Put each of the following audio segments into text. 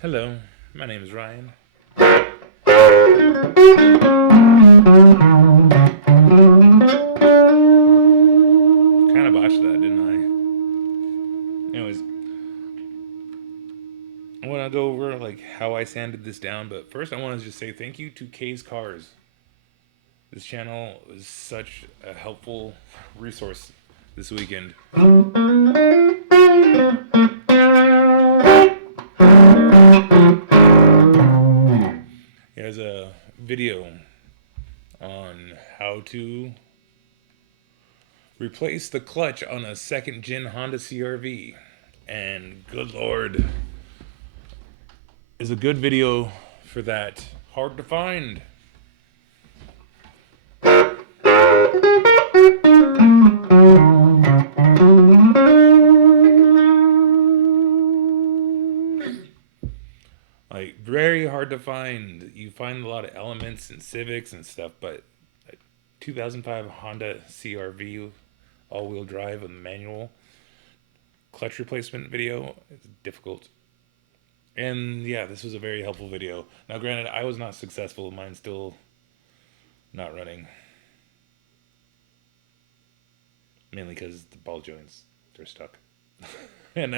Hello, my name is Ryan. Kind of botched that, didn't I? Anyways, I want to go over like how I sanded this down, but first I want to just say thank you to K's Cars. This channel is such a helpful resource this weekend. He has a video on how to replace the clutch on a second gen Honda CRV. And good lord, is a good video for that. Hard to find. Like, very hard to find. You find a lot of elements and Civics and stuff, but a 2005 Honda CRV all-wheel drive with manual clutch replacement video is difficult. And yeah, this was a very helpful video. Now, granted, I was not successful. Mine's still not running. Mainly because the ball joints, they're stuck. And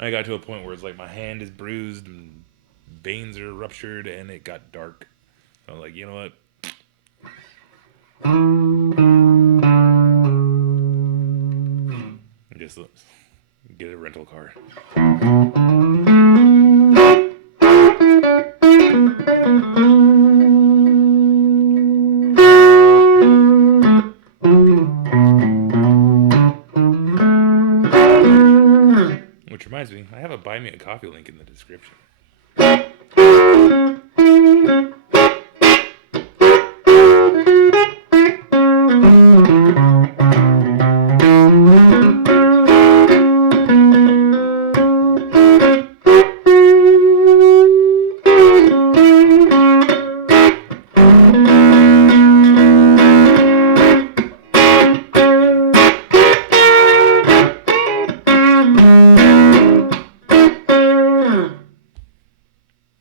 I got to a point where it's like my hand is bruised and veins are ruptured and it got dark. So I'm like, you know what? Just get a rental car. Which reminds me, I have a buy me a coffee link in the description.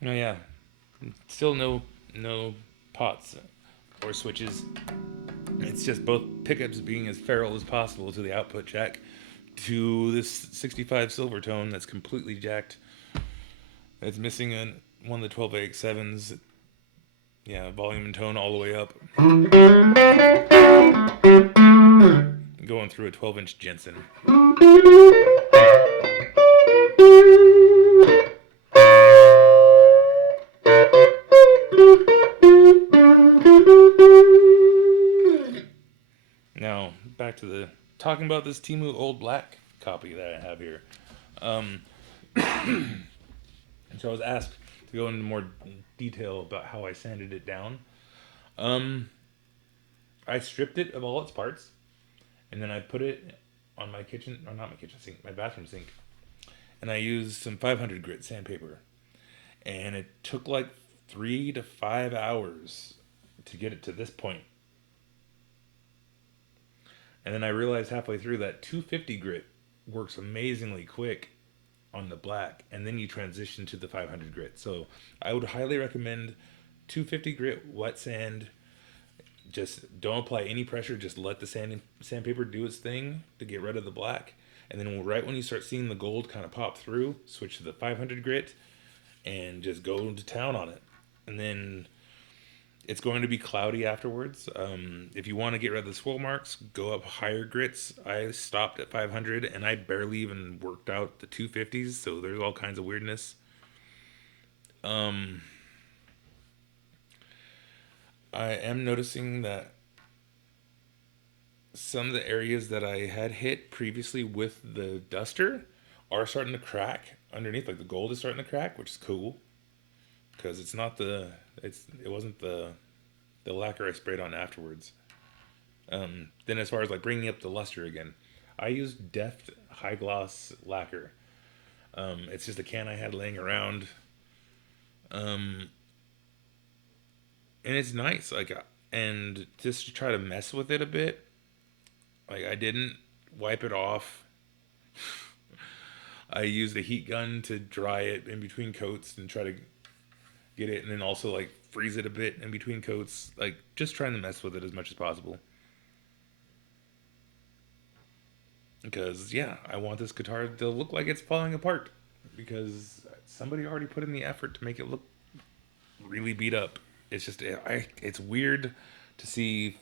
Oh yeah, still no pots or switches. It's just both pickups being as feral as possible to the output jack to this 65 Silvertone that's completely jacked. It's missing one of the 12AX7s. Yeah, volume and tone all the way up. Going through a 12-inch Jensen. Now, back to the talking about this Temu Old Black copy that I have here. And so I was asked to go into more detail about how I sanded it down. I stripped it of all its parts, and then I put it on my kitchen, or not my kitchen sink, my bathroom sink, and I used some 500 grit sandpaper. And it took like 3 to 5 hours to get it to this point. And then I realized halfway through that 250 grit works amazingly quick on the black, and then you transition to the 500 grit. So I would highly recommend 250 grit wet sand. Just don't apply any pressure. Just let the sandpaper do its thing to get rid of the black. And then right when you start seeing the gold kind of pop through, switch to the 500 grit and just go to town on it. And then it's going to be cloudy afterwards. If you want to get rid of the swirl marks, go up higher grits. I stopped at 500 and I barely even worked out the 250s, so there's all kinds of weirdness. I am noticing that some of the areas that I had hit previously with the duster are starting to crack underneath. Like the gold is starting to crack, which is cool because it wasn't the lacquer I sprayed on afterwards. Then as far as like bringing up the luster again, I used Deft High Gloss lacquer. It's just a can I had laying around. And it's nice, like, and just to try to mess with it a bit, like I didn't wipe it off. I use the heat gun to dry it in between coats and try to get it, and then also like freeze it a bit in between coats, like just trying to mess with it as much as possible. Because yeah, I want this guitar to look like it's falling apart because somebody already put in the effort to make it look really beat up. It's just it's weird to see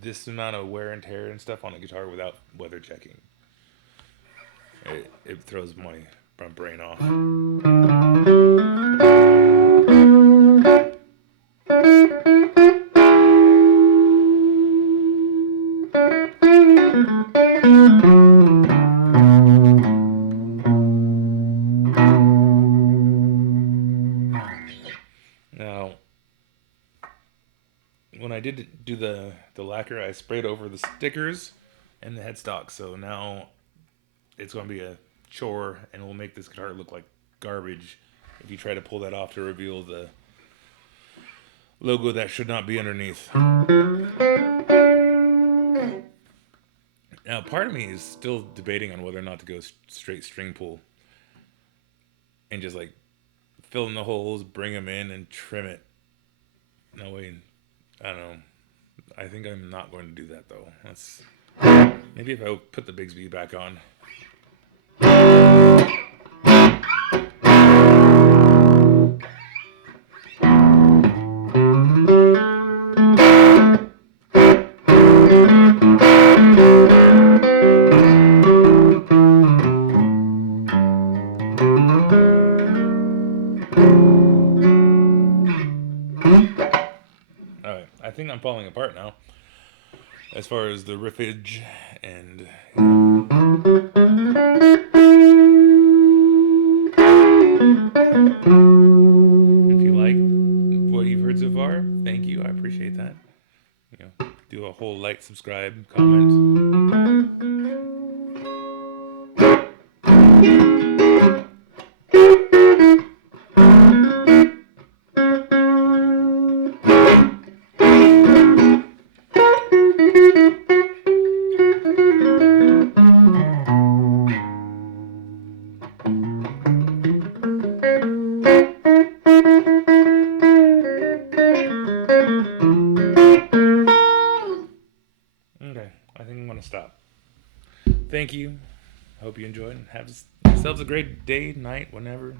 this amount of wear and tear and stuff on a guitar without weather checking. It throws my brain off. Now, when I did do the lacquer, I sprayed over the stickers and the headstock. So now it's going to be a chore, and it will make this guitar look like garbage if you try to pull that off to reveal the logo that should not be underneath. Now, part of me is still debating on whether or not to go straight string pull and just like fill in the holes, bring them in, and trim it. No way. I don't know. I think I'm not going to do that though. That's maybe if I put the Bigsby back on. Alright, I think I'm falling apart now. As far as the riffage and if you like what you've heard so far, thank you. I appreciate that. You know, do a whole like, subscribe, comment. Okay, I think I'm going to stop. Thank you. Hope you enjoyed and have yourselves a great day, night, whenever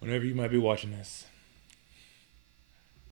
you might be watching this.